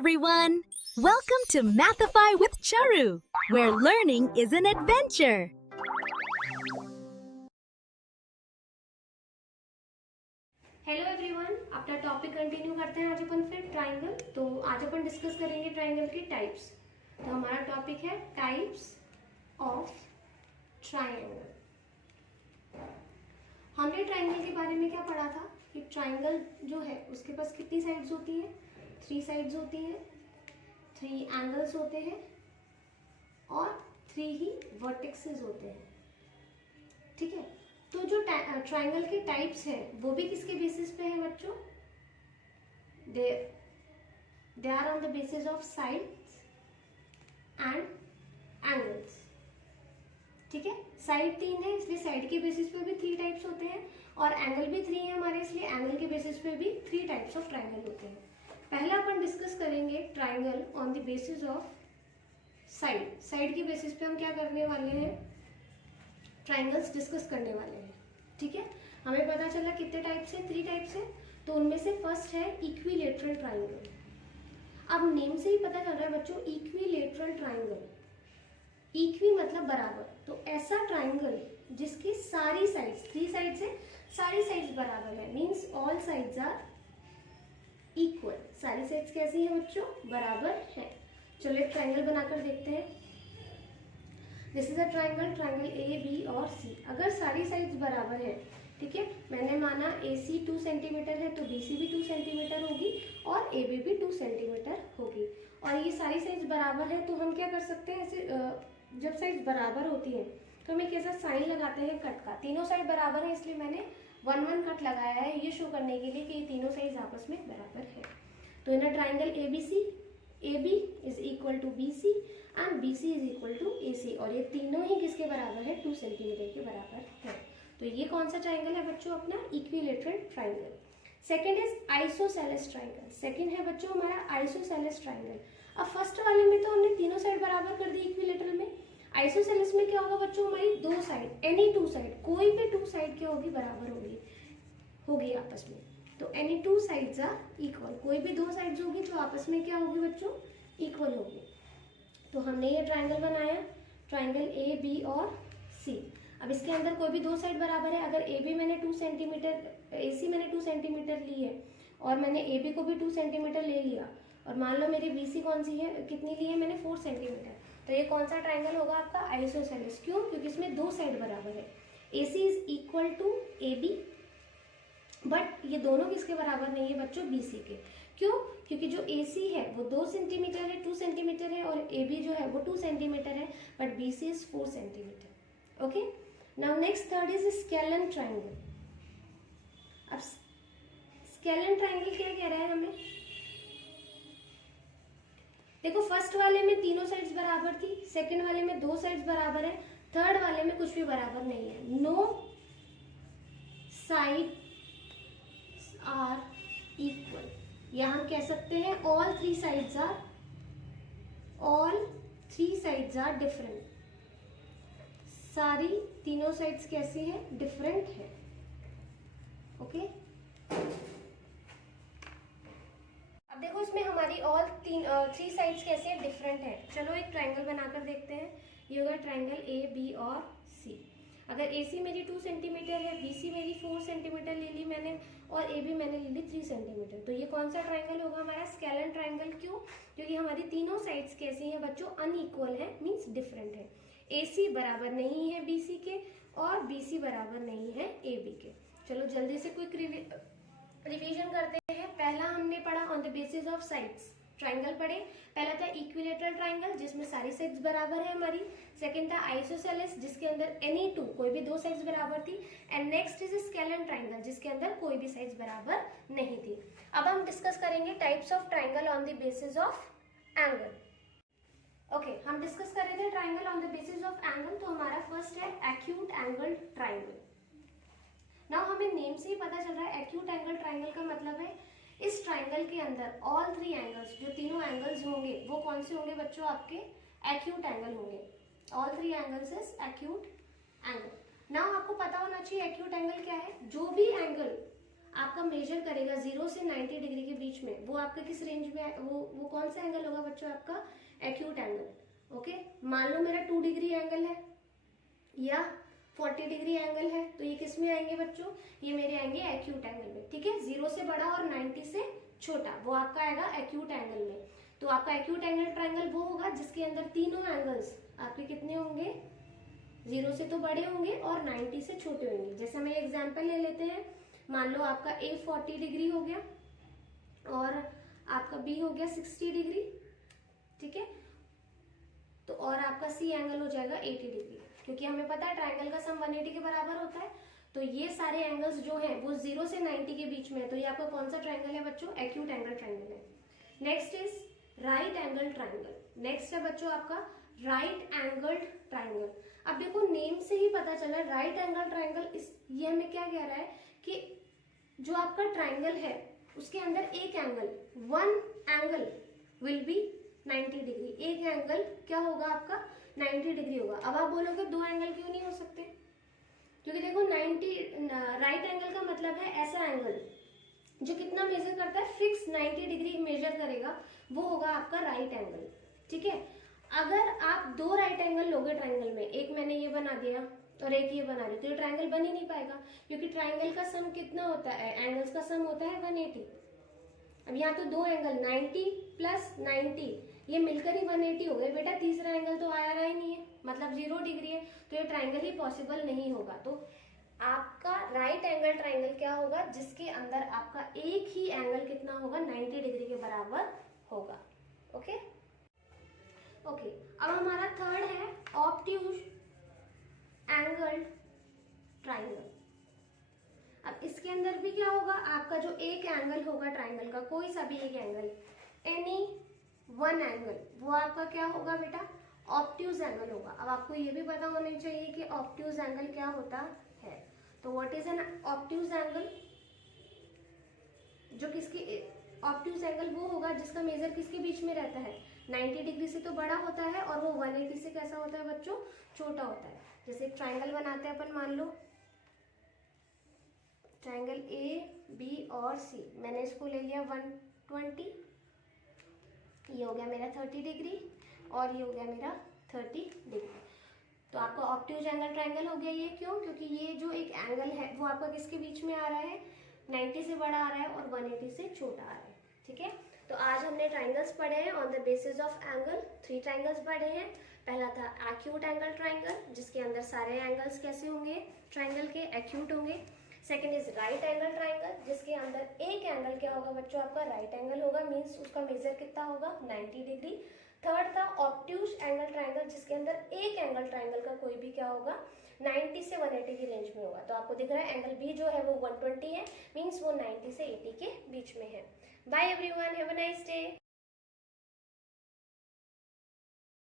everyone! Welcome to Mathify with Charu, where learning is an adventure. Hello everyone, अपना topic continue करते हैं आज अपन फिर ट्राइंगल। तो आज अपन डिस्कस करेंगे ट्राइंगल के टाइप्स। तो हमारा टॉपिक है टाइप्स ऑफ ट्राइंगल। हमने ट्राइंगल के बारे में क्या पढ़ा था कि ट्राइंगल जो है उसके पास कितनी साइड्स होती है, 3 साइड्स होती है, 3 एंगल्स होते हैं और 3 ही वर्टेक्सेस होते हैं। ठीक है, तो जो ट्राइंगल के टाइप्स हैं वो भी किसके बेसिस पे हैं बच्चों? They are on the basis of sides and angles. ठीक है, साइड 3 है इसलिए साइड के बेसिस पे भी 3 टाइप्स होते हैं और एंगल भी 3 है हमारे, इसलिए एंगल के बेसिस पे भी 3 टाइप्स ऑफ ट्राइंगल होते हैं। पहला अपन डिस्कस करेंगे triangle on the basis of side. Side के बेसिस पे हम क्या करने वाले हैं? ट्राइंगल्स डिस्कस करने वाले हैं। ठीक है, हमें पता चला कितने टाइप्स हैं, 3 टाइप्स हैं। तो उनमें से फर्स्ट है इक्विलेटरल ट्राइंगल। अब नेम से ही पता चल रहा है बच्चों, इक्विलेटरल ट्राइंगल। इक्वी मतलब बराबर, तो ऐसा ट्राइंगल जिसकी सारी साइड्स, 3 साइड्स है, सारी साइड्स बराबर है, means all sides are equal. सारी साइड्स कैसी हैं बच्चों? बराबर है। चलो एक ट्राइंगल बनाकर देखते हैं। This is a triangle, triangle A B और सी। अगर सारी साइड्स बराबर है, ठीक है, मैंने माना ए सी 2 सेंटीमीटर है तो बी सी भी 2 सेंटीमीटर होगी और ए बी भी 2 सेंटीमीटर होगी। और ये सारी साइड्स बराबर है तो हम क्या कर सकते हैं, ऐसे जब साइड्स बराबर होती है तो हम एक ऐसा साइन लगाते हैं कट का। तीनों साइड बराबर है इसलिए मैंने 1-1 कट लगाया है, ये शो करने के लिए कि ये तीनों साइड्स आपस में बराबर है। तो in a triangle A B C, A B is equal to B C and B C is equal to A C, और ये तीनों ही किसके बराबर है? 2 सेंटीमीटर के बराबर है। तो ये कौन सा ट्राइंगल है बच्चों? अपना equilateral triangle. Second is isosceles triangle. Second है बच्चों हमारा आइसोसेलेस ट्राइंगल। अब फर्स्ट वाले में तो हमने तीनों साइड बराबर कर दी इक्विलेटरल में। आइसोसेलेस में क्या होगा बच्चों? हमारी 2 साइड, एनी 2 साइड, कोई भी 2 साइड क्या होगी? बराबर होगी आपस में। तो एनी 2 साइड्स आर इक्वल, कोई भी 2 साइड्स होगी तो आपस में क्या होगी बच्चों? इक्वल होगी। तो हमने ये ट्राइंगल बनाया, ट्राइंगल ए बी और सी। अब इसके अंदर कोई भी 2 साइड बराबर है। अगर ए बी मैंने 2 सेंटीमीटर, ए सी मैंने 2 सेंटीमीटर ली है और मैंने ए बी को भी 2 सेंटीमीटर ले लिया और मान लो मेरी बी सी कौन सी है, कितनी ली है मैंने? 4 सेंटीमीटर। तो ये कौन सा ट्राइंगल होगा आपका? आइसोसेलेस। क्यों? क्योंकि इसमें 2 साइड बराबर है। A C is equal to A B, but ये दोनों किसके बराबर नहीं है बच्चों? बी सी के। क्यों? क्योंकि जो ए सी है वो 2 सेंटीमीटर है, 2 सेंटीमीटर है, और ए बी जो है वो 2 सेंटीमीटर है, but B C is 4 centimetre. Okay, now next third is scalene triangle. अब स्केलन ट्राइंगल क्या कह रहा है हमें? देखो, फर्स्ट वाले में तीनों साइड्स बराबर थी, सेकंड वाले में 2 साइड्स बराबर है, थर्ड वाले में कुछ भी बराबर नहीं है। नो साइड आर इक्वल, या हम कह सकते हैं ऑल 3 साइड्स आर डिफरेंट। सारी तीनों साइड्स कैसी है? डिफरेंट है। ओके, अब देखो इसमें हमारी ऑल 3 साइड्स कैसे हैं? डिफरेंट है। चलो एक ट्राइंगल बनाकर देखते हैं। ये होगा ट्राइंगल ए बी और सी। अगर ए सी मेरी 2 सेंटीमीटर है, बी सी मेरी 4 सेंटीमीटर ले ली मैंने, और ए बी मैंने ले ली 3 सेंटीमीटर, तो ये कौन सा ट्राइंगल होगा? हमारा स्केलन ट्राइंगल। क्यों? क्योंकि हमारी तीनों साइड्स कैसी हैं बच्चों? अनइक्वल है, मीन्स डिफरेंट है। ए सी बराबर नहीं है बी सी के और बी सी बराबर नहीं है ए बी के। चलो जल्दी से क्विक रिवीजन करते हैं। पहला हमने पढ़ा on the basis of sides, triangle पढ़े। पहला था इक्विलेटरल ट्राइंगल जिसमें सारी साइड्स बराबर है हमारी। सेकंड था आइसोसेलेस जिसके अंदर एनी 2, कोई भी 2 साइड्स बराबर थी। And next is scalene triangle जिसके अंदर कोई भी साइड्स बराबर नहीं थी। अब हम डिस्कस करेंगे types of triangle on the basis of angle. Okay, हम डिस्कस कर रहे थे triangle on the basis of angle. तो हमारा फर्स्ट है एक्यूट एंगल ट्राइंगल। नाउ हमें नेम से ही पता चल रहा है एक्यूट एंगल ट्राइंगल का मतलब है इस ट्राइंगल के अंदर ऑल 3 एंगल्स, जो तीनों एंगल्स होंगे वो कौन से होंगे बच्चों? आपके एक्यूट एंगल होंगे। All 3 angles is acute angle. Now आपको पता होना चाहिए एक्यूट एंगल क्या है। जो भी एंगल आपका मेजर करेगा 0 से 90 डिग्री के बीच में, वो आपके किस रेंज में है, वो कौन सा एंगल होगा बच्चों, आपका एक्यूट एंगल। ओके, मान लो मेरा 2 डिग्री एंगल है या 40 डिग्री एंगल है, तो ये किस में आएंगे बच्चों, ये मेरे आएंगे एक्यूट एंगल में। ठीक है, 0 से बड़ा और 90 से छोटा, वो आपका आएगा एक्यूट एंगल में। तो आपका एक्यूट एंगल ट्रायंगल वो होगा जिसके अंदर तीनों एंगल्स आपके कितने होंगे, 0 से तो बड़े होंगे और 90 से छोटे होंगे। जैसे हम एग्जांपल ले लेते हैं, मान लो आपका ए 40 डिग्री हो गया और आपका बी हो गया 60 डिग्री। ठीक है, तो और आपका सी एंगल हो जाएगा 80 डिग्री, क्योंकि हमें पता है ट्रायंगल का सम 180 के बराबर होता है। तो ये सारे एंगल्स जो हैं वो 0 से 90 के बीच में है, तो ये आपका कौन सा ट्रायंगल है बच्चों, एक्यूट एंगल ट्रायंगल है। Next is right angle triangle. Next है बच्चों आपका राइट एंगल्ड ट्रायंगल। अब देखो नेम से ही पता चला राइट एंगल ट्रायंगल, ये हमें क्या कह रहा है कि जो आपका ट्रायंगल है उसके अंदर एक angle, one angle will be 90 degree, एक एंगल क्या होगा आपका 90 डिग्री होगा। अब आप बोलोगे दो एंगल क्यों नहीं हो सकते, क्योंकि देखो 90 राइट एंगल का मतलब है ऐसा एंगल जो कितना मेजर करता है, फिक्स 90 डिग्री मेजर करेगा, वो होगा आपका राइट एंगल। ठीक है, अगर आप दो राइट एंगल लोगे ट्रायंगल में, एक मैंने ये बना दिया और एक ये बना दिया, तो ये ट्रायंगल बन ही नहीं पाएगा, क्योंकि ट्रायंगल का सम कितना होता है, एंगल्स का सम होता है 180। अब यहाँ तो दो एंगल 90 प्लस 90 ये मिलकर ही 180 हो गए बेटा, तीसरा एंगल तो आया रहा ही नहीं है, मतलब 0 डिग्री है, तो ये ट्रायंगल ही पॉसिबल नहीं होगा। तो आपका राइट एंगल ट्रायंगल क्या होगा, जिसके अंदर आपका एक ही एंगल कितना होगा 90 डिग्री के बराबर होगा। ओके ओके, अब हमारा थर्ड है ऑब्ट्यूज एंगल ट्रायंगल। अब इसके अंदर भी क्या होगा, आपका जो एक एंगल होगा ट्रायंगल का, कोई सा भी एक एंगल, एनी वन एंगल, वो आपका क्या होगा बेटा, ऑब्ट्यूज एंगल होगा। अब आपको ये भी पता होना चाहिए कि ऑब्ट्यूज एंगल क्या होता है। तो what is an obtuse angle, जो किसकी, ऑब्ट्यूज एंगल वो होगा जिसका मेजर किसके बीच में रहता है, 90 डिग्री से तो बड़ा होता है और वो 180 से कैसा होता है बच्चों, छोटा होता है। जैसे एक ट्रायंगल बनाते हैं अपन, मान लो ट्रायंगल ए बी और सी, मैंने इसको ले लिया 120, ये हो गया मेरा 30 डिग्री और ये हो गया मेरा 30 डिग्री। तो आपका ऑब्ट्यूज एंगल ट्रायंगल हो गया ये, क्यों, क्योंकि ये जो एक एंगल है वो आपका किसके बीच में आ रहा है, 90 से बड़ा आ रहा है और 180 से छोटा आ रहा है। ठीक है, तो आज हमने ट्रायंगल्स पढ़े हैं on the basis of angle, 3 triangles पढ़े हैं। पहला था एक्यूट एंगल ट्रायंगल, जिसके अंदर सारे एंगल्स कैसे होंगे, ट्रायंगल के एक्यूट होंगे। Second is right angle triangle, जिसके अंदर एक एंगल क्या होगा बच्चों, आपका राइट एंगल होगा, मीन्स उसका मेजर कितना होगा 90 डिग्री। थर्ड था ऑब्ट्यूज एंगल ट्रायंगल, जिसके अंदर एक एंगल ट्रायंगल का कोई भी क्या होगा 90 से 180 की रेंज में होगा। तो आपको दिख रहा है एंगल बी जो है वो 120 है, मीन्स वो 90 से 80 के बीच में है। Bye everyone, have a nice day.